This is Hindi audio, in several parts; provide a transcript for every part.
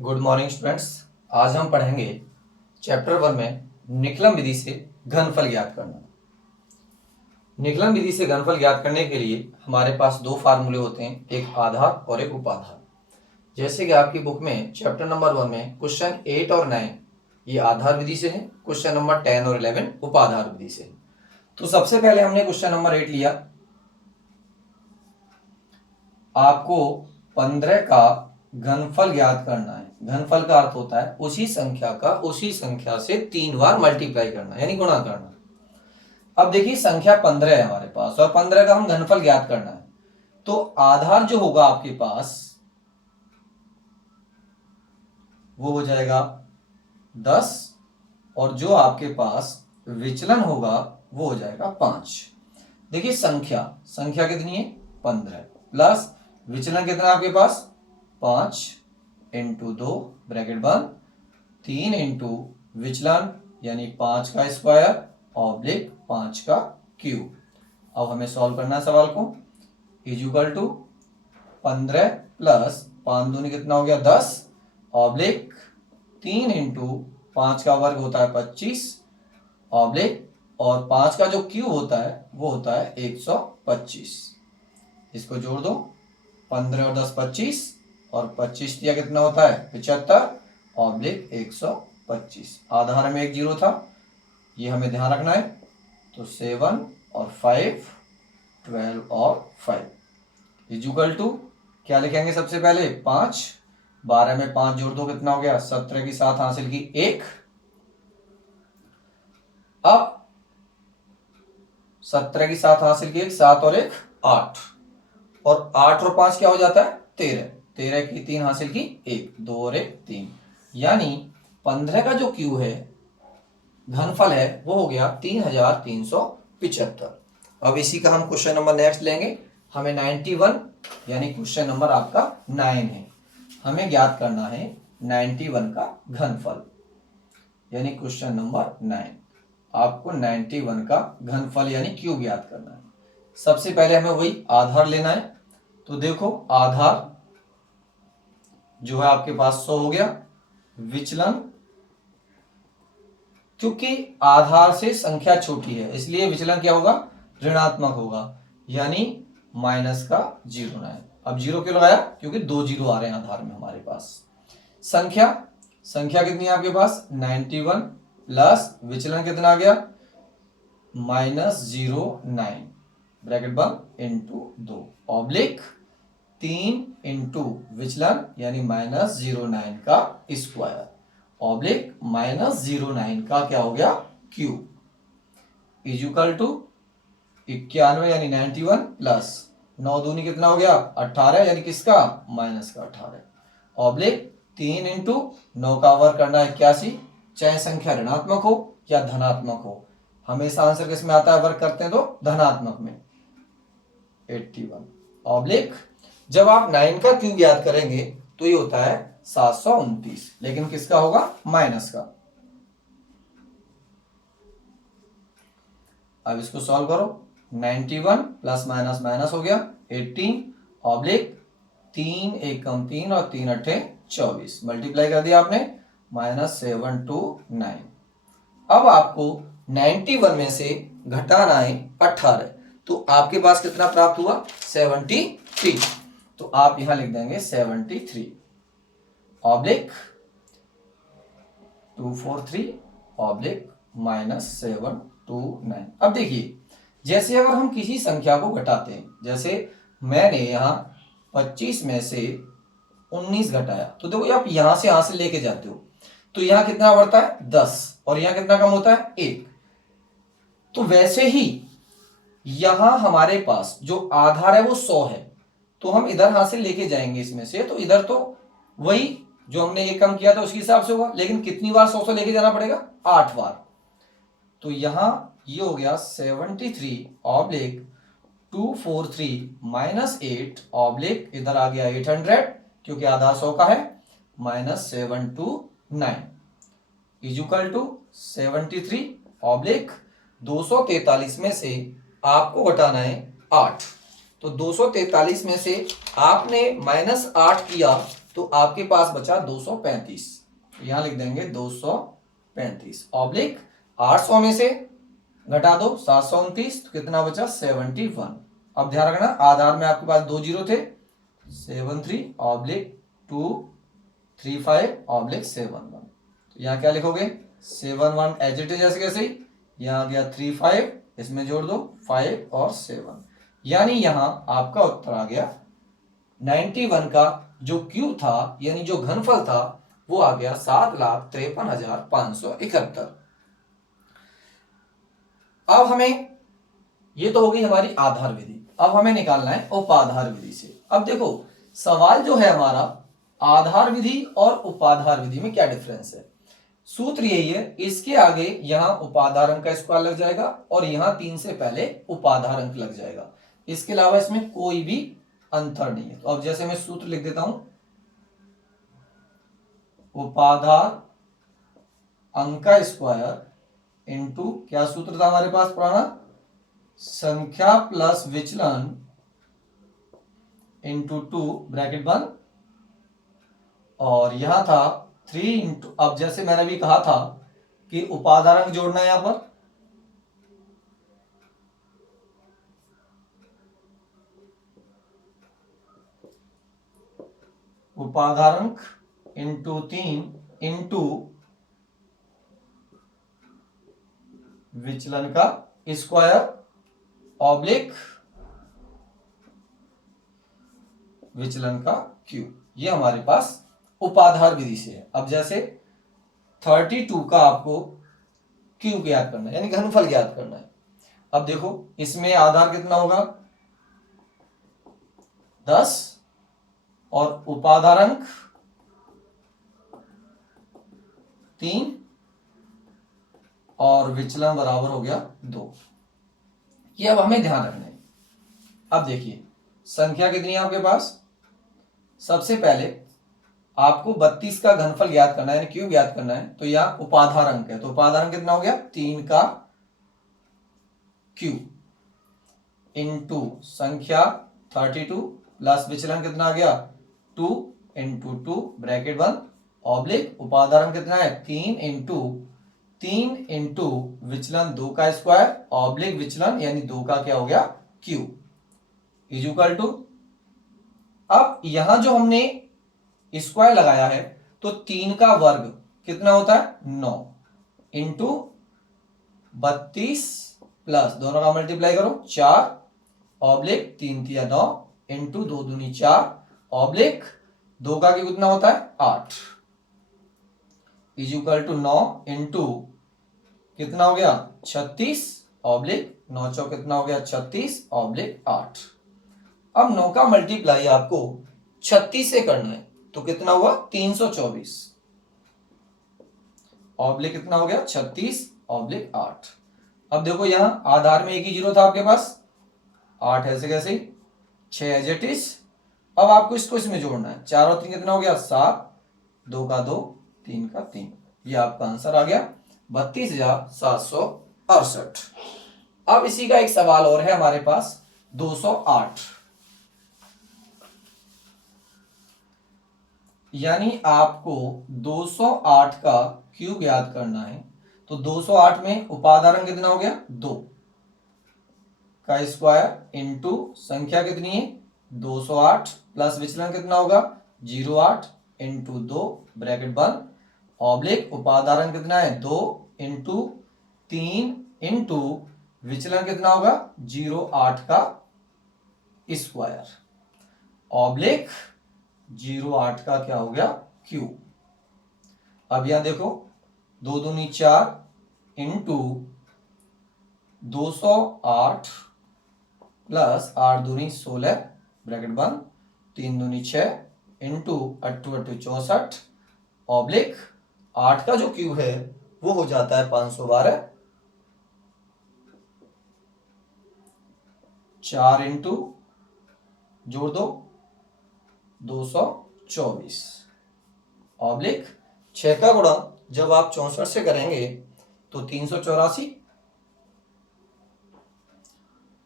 Good morning students. आज हम पढ़ेंगे चैप्टर 1 में निकलन विधि से घनफल ज्ञात करना। निकलन विधि से घनफल ज्ञात करने के लिए हमारे पास दो फार्मूले होते हैं, एक आधार और एक उपाधार। जैसे कि आपकी बुक में चैप्टर नंबर 1 में क्वेश्चन 8 और 9 ये आधार विधि से है, क्वेश्चन नंबर 10 और 11 उपाधार विधि से है। तो सबसे पहले हमने क्वेश्चन नंबर 8 लिया। आपको 15 का घनफल ज्ञात करना है। घनफल का अर्थ होता है उसी संख्या से 3 बार मल्टीप्लाई करना, यानी गुणा करना। अब देखिए संख्या 15 है हमारे पास और 15 का हम घनफल ज्ञात करना है। तो आधार जो होगा आपके पास वो हो जाएगा 10 और जो आपके पास विचलन होगा वो हो जाएगा 5। देखिए संख्या कितनी है 15 प्लस विचलन कितना है आपके पास 5 इंटू 2 ब्रैकेट बंद 3 इंटू विचलन यानी 5 का स्क्वायर ऑब्लिक 5 का क्यूब। अब हमें सॉल्व करना है सवाल को। इक्वल टू 15 प्लस 5 दूनी कितना हो गया 10 ऑब्लिक 3 इंटू 5 का वर्ग होता है 25 ऑब्लिक और 5 का जो क्यूब होता है वो होता है 125। इसको जोड़ दो 15 और 10 25 और 25 दिया कितना होता है 75 ऑब्लिक 125। आधार में एक जीरो था, ये हमें ध्यान रखना है। तो 7 और 5 12 और 5 इक्वल टू क्या लिखेंगे सबसे पहले 5, 12 में 5 जोड़ दो कितना हो गया 17 की 7 हासिल की 1। अब 17 की 7 हासिल की 1, 7 और 1 8 और 8 और 5 क्या हो जाता है 13, 13 की 3 हासिल की 1, 2 और 1 3, यानी 15 का जो क्यू है घनफल है वो हो गया 3375। अब इसी का हम क्वेश्चन नंबर नेक्स्ट लेंगे। हमें 91 यानी क्वेश्चन नंबर आपका 9 है, हमें ज्ञात करना है 91 का घनफल, यानी क्वेश्चन नंबर 9 आपको 91 का घनफल यानी क्यूब ज्ञात करना है। सबसे पहले हमें वही आधार लेना है। तो देखो आधार जो है आपके पास 100 हो गया, विचलन क्योंकि आधार से संख्या छोटी है इसलिए विचलन क्या होगा ऋणात्मक होगा, यानी माइनस का 09। अब जीरो क्यों लगाया क्योंकि 2 जीरो आ रहे हैं आधार में हमारे पास। संख्या कितनी है आपके पास 91 प्लस विचलन कितना आ गया -09 ब्रैकेट बंद इंटू 2 ऑब्लिक 3 इंटू विचलन यानी -09 का स्क्वायर ऑब्लिक -09 का क्या हो गया क्यूब इक्वल टू 91 यानी 91 प्लस 9 दूनी कितना हो गया 18 यानी किसका माइनस का 18 ऑब्लिक 3 इंटू 9 का वर्ग करना है 81, चाहे संख्या ऋणात्मक हो या धनात्मक हो हमेशा आंसर किस में आता है वर्ग करते हैं तो धनात्मक में 81 ऑब्लिक जब आप 9 का क्यूब याद करेंगे तो ये होता है 729, लेकिन किसका होगा माइनस का। अब इसको सॉल्व करो 91 प्लस माइनस माइनस हो गया 18 ऑब्लिक 3 एकम 3 और 3 अट्ठे 24 मल्टीप्लाई कर दिया आपने -729। अब आपको 91 में से घटाना है 18, तो आपके पास कितना प्राप्त हुआ 73। तो आप यहां लिख देंगे 73 ऑब्लिक 243 ऑब्लिक -729। अब देखिए जैसे अगर हम किसी संख्या को घटाते हैं, जैसे मैंने यहां 25 में से 19 घटाया, तो देखो आप यहां से लेके जाते हो तो यहां कितना बढ़ता है 10 और यहां कितना कम होता है 1। तो वैसे ही यहां हमारे पास जो आधार है वो 100 है, तो हम इधर हासिल लेके जाएंगे इसमें से, तो इधर तो वही जो हमने ये कम किया था उसके हिसाब से होगा, लेकिन कितनी बार 100 लेके जाना पड़ेगा 8 बार। तो यहां ये हो गया 73 ऑब्लिक 243 -8 ऑब्लिक इधर आ गया 800 क्योंकि आधार 100 का है -729 इक्वल टू 73 ऑब्लिक 243 में से आपको घटाना है 8। तो 243 में से आपने -8 किया तो आपके पास बचा 235, यहां लिख देंगे 235 ऑब्लिक 800 में से घटा दो 729, तो कितना बचा 71। अब ध्यान रखना आधार में आपके पास 2 जीरो थे, 73 ऑब्लिक 235 ऑब्लिक 71। तो यहाँ क्या लिखोगे 71 एज इट इज जैसे कैसे ही, यहाँ गया 35, इसमें जोड़ दो 5 और 7, यानी यहाँ आपका उत्तर आ गया 91 का जो क्यू था यानी जो घनफल था वो आ गया 7,53,571। अब हमें ये तो हो गई हमारी आधार विधि, अब हमें निकालना है उपाधार विधि से। अब देखो सवाल जो है हमारा आधार विधि और उपाधार विधि में क्या डिफरेंस है। सूत्र यही है, इसके आगे यहां उपाधार अंक का स्क्वायर लग जाएगा और यहां 3 से पहले उपाधार अंक लग जाएगा, इसके अलावा इसमें कोई भी अंतर नहीं है। तो अब जैसे मैं सूत्र लिख देता हूं, उपाधार अंक का स्क्वायर इनटू क्या सूत्र था हमारे पास पुराना, संख्या प्लस विचलन इंटू 2 ब्रैकेट बंद, और यहां था 3 इंटू, अब जैसे मैंने भी कहा था कि उपाधार अंक जोड़ना है यहां पर, उपाधार अंक इंटू 3 इंटू विचलन का स्क्वायर ऑब्लिक विचलन का क्यूब, ये हमारे पास उपाधार विधि से है। अब जैसे 32 का आपको क्यूब ज्ञात करना है यानी घनफल ज्ञात करना है। अब देखो इसमें आधार कितना होगा 10 और उपाधार अंक 3 और विचलन बराबर हो गया 2। ये अब हमें ध्यान रखना है। अब देखिए संख्या कितनी है आपके पास, सबसे पहले आपको 32 का घनफल ज्ञात करना है यानी क्यूब ज्ञात करना है, तो यहां उपाधार अंक है, तो उपाधार अंक कितना हो गया 3 का क्यूब इंटू संख्या 32 प्लस विचलन कितना आ गया 2 इंटू 2 ब्रैकेट बंद ऑब्लिक उपाधार अंक कितना है 3 इंटू विचलन 2 का स्क्वायर ऑब्लिक विचलन यानी 2 का क्या हो गया क्यूब इज इक्वल टू, अब यहां जो हमने स्क्वायर लगाया है तो 3 का वर्ग कितना होता है 9 इंटू 32 प्लस दोनों का मल्टीप्लाई करो 4 ऑब्लिक 3 तिया 9 इंटू 2 दूनी 4 ऑब्लिक 2 का कितना होता है 8 इज इक्वल टू 9 इंटू कितना हो गया 36 ऑब्लिक 9 चौक कितना हो गया 36 ऑब्लिक 8। अब 9 का मल्टीप्लाई आपको 36 से करना है तो कितना हुआ 324 ऑब्लिक कितना हो गया 36 ऑब्लिक 8। अब देखो यहां आधार में एक ही जीरो था आपके पास 8 ऐसे कैसे 6 एज इट इज। अब आपको इसको इसमें जोड़ना है 4 और 3 कितना हो गया 7 2 का 2 3 का 3, ये आपका आंसर आ गया 32,768। अब इसी का एक सवाल और है हमारे पास 208, यानी आपको 208 का क्यूब याद करना है, तो 208 में उपाधार अंक कितना हो गया 2 का स्क्वायर इंटू संख्या कितनी है 208 प्लस विचलन कितना होगा 08 इंटू 2 ब्रैकेट बंद ऑब्लिक उपाधार अंक कितना है 2 इंटू 3 इंटू विचलन कितना होगा 08 का स्क्वायर ऑब्लिक 08 का क्या हो गया क्यूब। अब यहां देखो 2 दूनी 4 इंटू 208 प्लस 8 दूनी 16 ब्रैकेट बंद 3 दूनी 6 इंटू 8 8 64 ऑब्लिक 8 का जो क्यूब है वो हो जाता है 512 4 इंटू जोड़ दो 224 ऑब्लिक 6 का गुणा जब आप 64 से करेंगे तो 384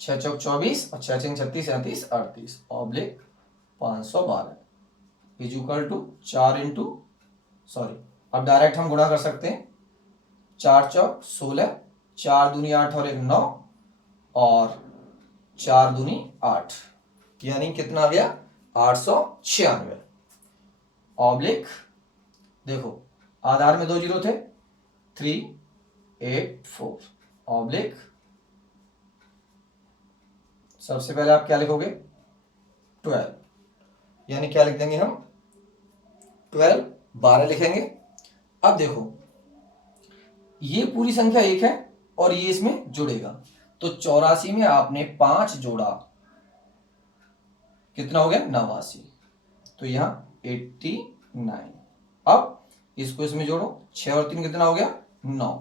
6 चौक 24 और 6 छंग 36 37 38 oblique 512 is equal to 4 into sorry, अब डायरेक्ट हम गुणा कर सकते हैं। 4 चौक 16, 4 दूनी 8 और 1 9, और 4 दूनी 8, यानी कितना आ गया 896। ऑब्लिक देखो आधार में 2 जीरो थे, 384 ऑब्लिक, सबसे पहले आप क्या लिखोगे 12, यानी क्या लिख देंगे हम 12, 12 लिखेंगे। अब देखो ये पूरी संख्या एक है और ये इसमें जुड़ेगा, तो 84 में आपने 5 जोड़ा, कितना हो गया 89, तो यहाँ 89। अब इसको इसमें जोड़ो, 6 और 3 कितना हो गया 9,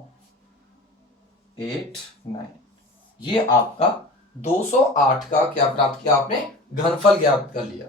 8 9। ये आपका 208 का क्या प्राप्त किया आपने, घनफल ज्ञात कर लिया।